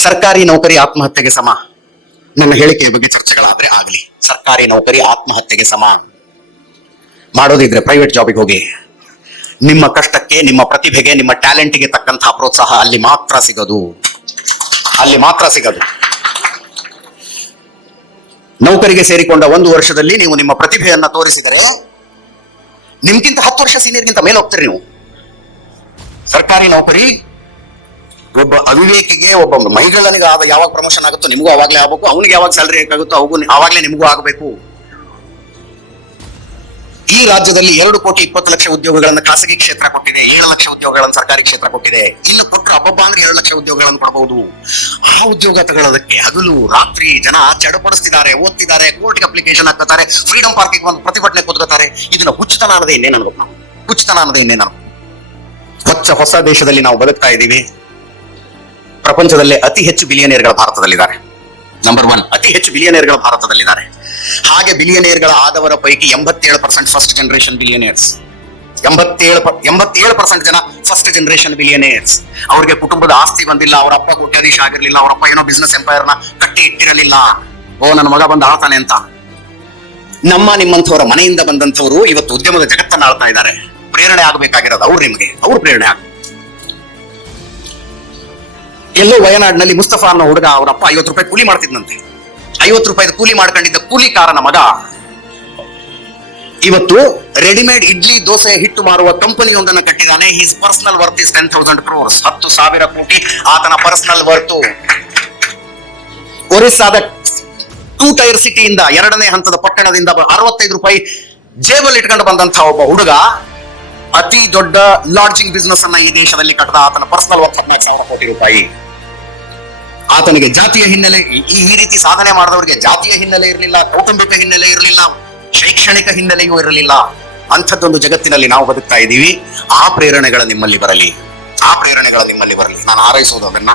ಸರ್ಕಾರಿ ನೌಕರಿ ಆತ್ಮಹತ್ಯೆಗೆ ಸಮ. ನನ್ನ ಹೇಳಿಕೆಯ ಬಗ್ಗೆ ಚರ್ಚೆಗಳಾದ್ರೆ ಆಗಲಿ. ಸರ್ಕಾರಿ ನೌಕರಿ ಆತ್ಮಹತ್ಯೆಗೆ ಸಮ. ಮಾಡೋದಿದ್ರೆ ಪ್ರೈವೇಟ್ ಜಾಬಿಗೆ ಹೋಗಿ. ನಿಮ್ಮ ಕಷ್ಟಕ್ಕೆ ನಿಮ್ಮ ಪ್ರತಿಭೆಗೆ ನಿಮ್ಮ ಟ್ಯಾಲೆಂಟ್ಗೆ ತಕ್ಕಂತಹ ಪ್ರೋತ್ಸಾಹ ಅಲ್ಲಿ ಮಾತ್ರ ಸಿಗದು. ಅಲ್ಲಿ ಮಾತ್ರ ಸಿಗದು. ನೌಕರಿಗೆ ಸೇರಿಕೊಂಡ ಒಂದು ವರ್ಷದಲ್ಲಿ ನೀವು ನಿಮ್ಮ ಪ್ರತಿಭೆಯನ್ನ ತೋರಿಸಿದರೆ ನಿಮ್ಗಿಂತ ಹತ್ತು ವರ್ಷ ಸೀನಿಯರ್ಗಿಂತ ಮೇಲೆ ಹೋಗ್ತೀರಿ ನೀವು. ಸರ್ಕಾರಿ ನೌಕರಿ ಒಬ್ಬ ಅವಿವೇಕಿಗೆ ಒಬ್ಬ ಮೈಗಳನಿಗೆ ಆದ ಯಾವಾಗ ಪ್ರಮೋಷನ್ ಆಗುತ್ತೋ ನಿಮಗೂ ಅವಾಗಲೇ ಆಗಬೇಕು, ಅವನಿಗೆ ಯಾವಾಗ ಸ್ಯಾಲ್ರಿ ಆಗುತ್ತೋ ಅವಾಗೂ ಅವಾಗ್ಲೇ ನಿಮಗೂ ಆಗಬೇಕು. ಈ ರಾಜ್ಯದಲ್ಲಿ ಎರಡು ಕೋಟಿ ಇಪ್ಪತ್ತು ಲಕ್ಷ ಉದ್ಯೋಗಗಳನ್ನು ಖಾಸಗಿ ಕ್ಷೇತ್ರ ಕೊಟ್ಟಿದೆ, ಏಳು ಲಕ್ಷ ಉದ್ಯೋಗಗಳನ್ನು ಸರ್ಕಾರಿ ಕ್ಷೇತ್ರ ಕೊಟ್ಟಿದೆ. ಇನ್ನು ಕೊಟ್ಟರೆ ಹಬ್ಬಬ್ಬ ಅಂದ್ರೆ ಎರಡು ಲಕ್ಷ ಉದ್ಯೋಗಗಳನ್ನು ಕೊಡಬಹುದು ಆ ಉದ್ಯೋಗ ತಗೊಳ್ಳೋದಕ್ಕೆ ಹಗಲು, ರಾತ್ರಿ ಜನ ಚಡಪಡಿಸ್ತಿದ್ದಾರೆ, ಓದ್ತಿದ್ದಾರೆ, ಕೋರ್ಟ್ಗೆ ಅಪ್ಲಿಕೇಶನ್ ಹಾಕ್ತಾರೆ ಫ್ರೀಡಂ ಪಾರ್ಕಿಗೆ ಬಂದು ಪ್ರತಿಭಟನೆ ಕೂತ್ಕೋತಾರೆ ಇದನ್ನ ಹುಚ್ಚತನ ಅನ್ನೋದೇ ಇನ್ನೇನು ಹುಚ್ಚತನ ಅನ್ನೋದೇ ಇನ್ನೇನು ಹೊಚ್ಚ ಹೊಸ ದೇಶದಲ್ಲಿ ನಾವು ಬದುಕ್ತಾ ಇದ್ದೀವಿ. ಪ್ರಪಂಚದಲ್ಲೇ ಅತಿ ಹೆಚ್ಚು ಬಿಲಿಯನೇರ್ಗಳ ಭಾರತದಲ್ಲಿದ್ದಾರೆ. ನಂಬರ್ ಒನ್ ಅತಿ ಹೆಚ್ಚು ಬಿಲಿಯನೇರ್ಗಳ ಭಾರತದಲ್ಲಿದ್ದಾರೆ. ಹಾಗೆ ಬಿಲಿಯನೇರ್ಗಳ ಆದವರ ಪೈಕಿ ಎಂಬತ್ತೇಳು ಪರ್ಸೆಂಟ್ ಫಸ್ಟ್ ಜನರೇಷನ್ ಬಿಲಿಯನೇರ್ಸ್ ಎಂಬತ್ತೇಳು ಎಂಬತ್ತೇಳು ಪರ್ಸೆಂಟ್ ಜನ ಫಸ್ಟ್ ಜನರೇಷನ್ ಬಿಲಿಯನೇರ್ಸ್ ಅವ್ರಿಗೆ ಕುಟುಂಬದ ಆಸ್ತಿ ಬಂದಿಲ್ಲ, ಅವರ ಅಪ್ಪ ಕೋಟ್ಯಾಧೀಶ ಆಗಿರ್ಲಿಲ್ಲ ಅವರಪ್ಪ ಏನೋ ಬಿಸ್ನೆಸ್ ಎಂಪೈರ್ನ ಕಟ್ಟಿ ಇಟ್ಟಿರಲಿಲ್ಲ. ಓ, ನನ್ನ ಮಗ ಬಂದು ಆಳ್ತಾನೆ ಅಂತ. ನಮ್ಮ ನಿಮ್ಮಂಥವರ ಮನೆಯಿಂದ ಬಂದಂಥವರು ಇವತ್ತು ಉದ್ಯಮದ ಜಗತ್ತನ್ನ ಆಳ್ತಾ ಇದ್ದಾರೆ. ಪ್ರೇರಣೆ ಆಗಬೇಕಾಗಿರೋದು ಅವ್ರು ನಿಮಗೆ. ಅವ್ರು ಪ್ರೇರಣೆ ಆಗ ಎಲ್ಲೋ ವಯನಾಡಿನಲ್ಲಿ ಮುಸ್ತಫಾ ಅನ್ನೋ ಹುಡುಗ ಅವರಪ್ಪ ಐವತ್ತು ರೂಪಾಯಿ ಕೂಲಿ ಮಾಡ್ತಿದ್ನಂತೆ. ಐವತ್ತು ರೂಪಾಯಿ ಕೂಲಿ ಮಾಡ್ಕೊಂಡಿದ್ದ ಕೂಲಿಕಾರನ ಮಗ. ಇವತ್ತು ರೆಡಿಮೇಡ್ ಇಡ್ಲಿ, ದೋಸೆ, ಹಿಟ್ಟು ಮಾರುವ ಕಂಪನಿಯೊಂದನ್ನು ಕಟ್ಟಿದ್ದಾನೆ his personal worth is ten thousand crores ಹತ್ತು ಸಾವಿರ ಕೋಟಿ ಆತನ ಪರ್ಸನಲ್ ವರ್ತು ಒರಿಸ್ಸಾದ ಟೂ ಟೈರ್ ಸಿಟಿಯಿಂದ ಎರಡನೇ ಹಂತದ ಪಟ್ಟಣದಿಂದ ಅರವತ್ತೈದು ರೂಪಾಯಿ ಜೇಬಲ್ಲಿ ಇಟ್ಕೊಂಡು ಬಂದಂತಹ ಒಬ್ಬ ಹುಡುಗ ಅತಿ ದೊಡ್ಡ ಲಾಡ್ಜಿಂಗ್ ಬಿಸ್ನೆಸ್ ಅನ್ನ ಈ ದೇಶದಲ್ಲಿ ಕಟ್ಟದ ಆತನ ಪರ್ಸನಲ್ ವರ್ತ್ ಹದಿನಾಲ್ಕು ಸಾವಿರ ಕೋಟಿ ರೂಪಾಯಿ. ಆತನಿಗೆ ಜಾತಿಯ ಹಿನ್ನೆಲೆ, ಈ ಈ ರೀತಿ ಸಾಧನೆ ಮಾಡಿದವರಿಗೆ ಜಾತಿಯ ಹಿನ್ನೆಲೆ ಇರಲಿಲ್ಲ, ಕೌಟುಂಬಿಕ ಹಿನ್ನೆಲೆ ಇರಲಿಲ್ಲ, ಶೈಕ್ಷಣಿಕ ಹಿನ್ನೆಲೆಯೂ ಇರಲಿಲ್ಲ. ಅಂಥದ್ದೊಂದು ಜಗತ್ತಿನಲ್ಲಿ ನಾವು ಬದುಕ್ತಾ ಇದ್ದೀವಿ. ಆ ಪ್ರೇರಣೆಗಳ ನಿಮ್ಮಲ್ಲಿ ಬರಲಿ. ಆ ಪ್ರೇರಣೆಗಳ ನಿಮ್ಮಲ್ಲಿ ಬರಲಿ. ನಾನು ಹಾರೈಸೋದು ಅದನ್ನ.